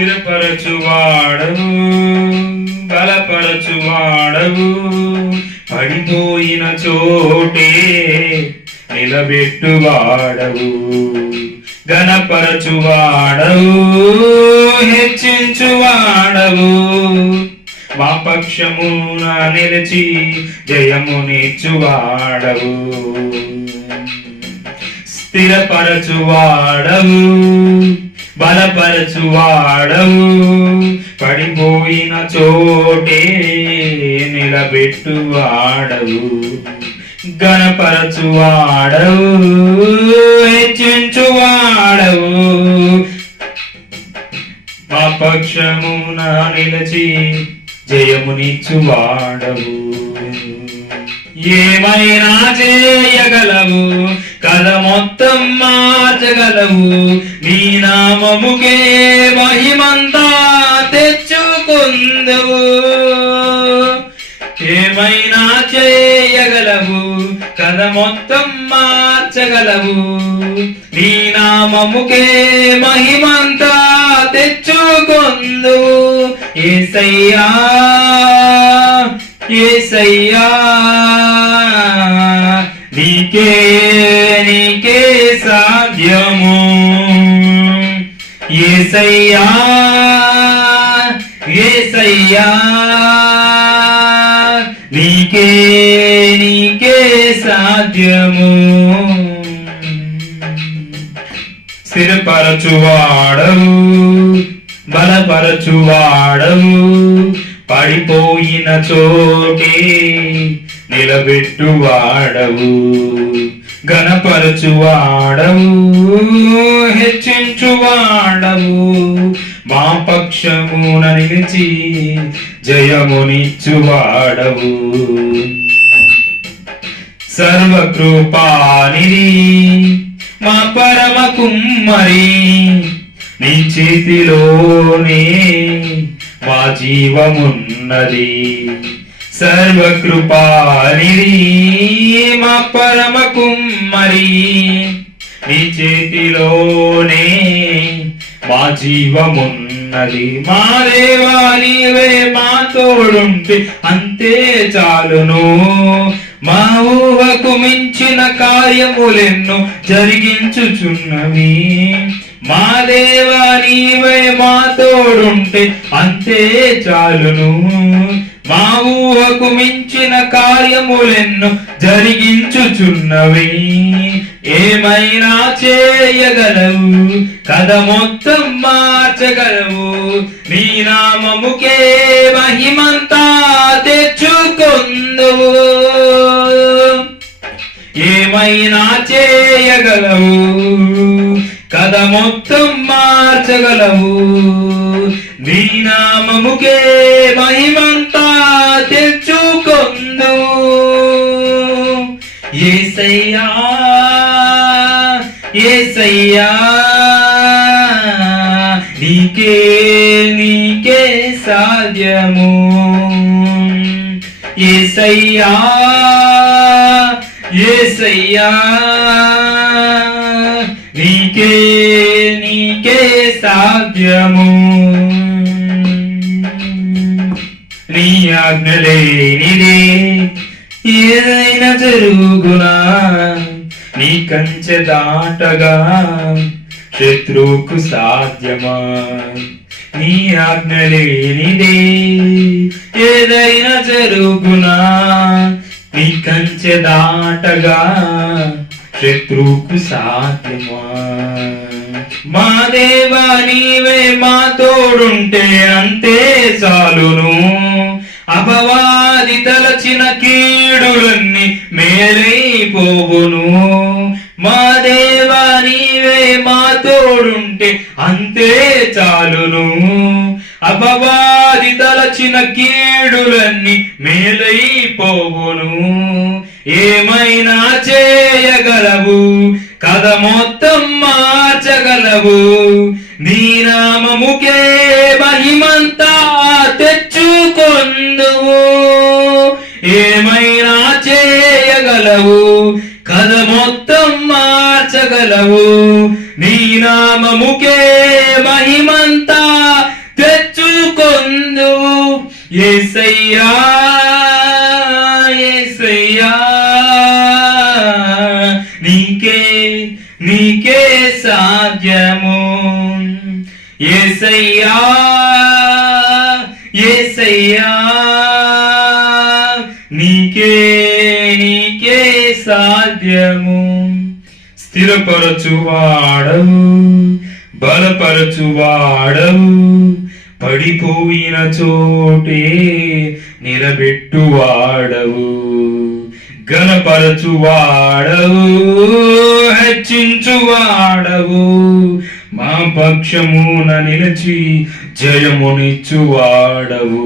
స్థిరపరచువాడవు బలపరచువాడవు పడిపోయిన చోటే నిలబెట్టువాడవు ఘనపరచువాడవు హెచ్చించువాడవు మా పక్షమున నిలిచి జయమునిచ్చువాడవు స్థిరపరచువాడవు బలపరచువాడవు పడిపోయిన చోటే నిలబెట్టువాడవు ఘనపరచువాడవు హెచ్చించువాడవు మా పక్షమున నిలిచి జయమునిచ్చువాడవు ఏమైనా చేయగలవు కథ మొత్తం మార్చగలవు నీ నామముకే మహిమంతా తెచ్చుకుందువు ఏమైనా చేయగలవు కథ మొత్తం మార్చగలవు నీ నామముకే మహిమంతా తెచ్చుకుందువు యేసయ్యా యేసయ్యా నీకే నీకే సాధ్యము యేసయ్యా యేసయ్యా నీకే నీకే సాధ్యము స్థిరపరచువాడవు బలపరచువాడవు పడిపోయిన చోటే నిలబెట్టువాడవు ఘనపరచువాడవు హెచ్చించువాడవు మా పక్షమున నిలిచి జయమునిచ్చువాడవు సర్వకృపానిధి మా పరమ కుమ్మరి నీ చేతిలోనే మా జీవమున్నది సర్వకృపానిధి మా పరమ కుమ్మరి నీ చేతిలోనే మా జీవమున్నది మా దేవా నీవే మా తోడుంటే అంతే చాలును మా ఊహకు మించిన కార్యములెన్నో జరిగించుచున్నవి మా దేవా నీవే మా తోడుంటే అంతే చాలును మా ఊహకు మించిన కార్యములెన్నో జరిగించుచున్నవి ఏమైనా చేయగలవు కథ మొత్తం మార్చగలవు నీ నామముకే మహిమంతా తెచ్చుకొందువు ఏమైనా చేయగలవు కథ మొత్తం మార్చగలవు నీ నామముకే మహిమంతా తెచ్చుకొందువు యేసయ్యా యేసయ్యా నీకే నీకే సాధ్యము యేసయ్యా యేసయ్యా నీకే నీకే సాధ్యము నీ ఆజ్ఞ లేనిదే ఏదైనా జరుగునా నీ కంచె దాటగా శత్రువుకు సాధ్యమా నీ ఆజ్ఞ లేనిదే ఏదైనా జరుగునా నీ కంచె దాటగా శత్రువుకు సాధ్యమా మా దేవా నీవే మా తోడుంటే అంతే చాలును అపవాది తలచిన కీడులన్నీ మేలైపోవును మా దేవా నీవే మా తోడుంటే అంతే చాలును అపవాది తలచిన కీడులన్నీ మేలైపోవును ఏమైనా చేయగలవు కథ మొత్తం మార్చగలవు నీ నామముకే మహిమంతా తెచ్చుకొందువు ఏమైనా చేయగలవు కథ మొత్తం మార్చగలవు నీ నామముకే మహిమంతా యేసయ్యా యేసయ్యా నీకే నీకే సాధ్యము యేసయ్యా యేసయ్యా నీకే నీకే సాధ్యము స్థిరపరచువాడవు బలపరచువాడవు పడిపోయిన చోటే నిలబెట్టువాడవు ఘనపరచువాడవు హెచ్చించువాడవు మా పక్షమున నిలిచి జయమునిచ్చువాడవు